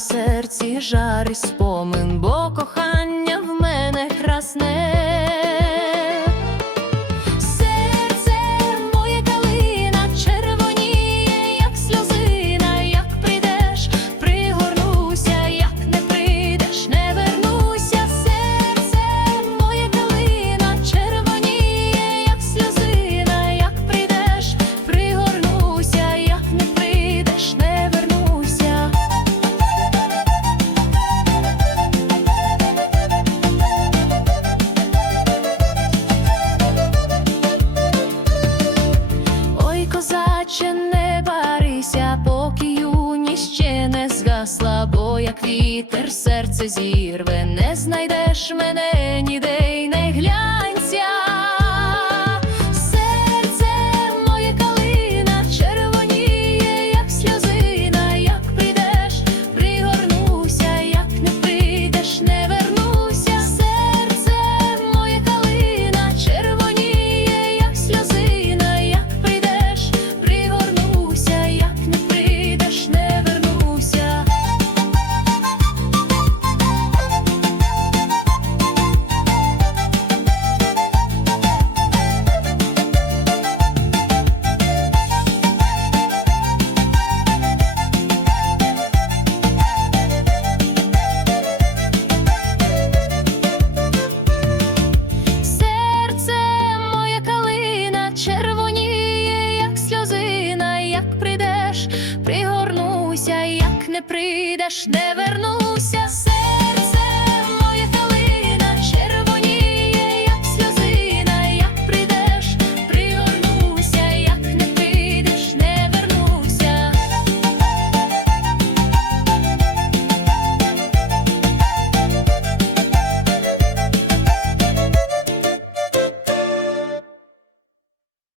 серці жар і спомин, бо кохання в мене красне. Барися, поки юність ще не згасла, бо як вітер серце зірве, не знайдеш мене ніде й не глянься. Червоніє, як сльозина, як прийдеш, пригорнуся, як не прийдеш, не вернуся.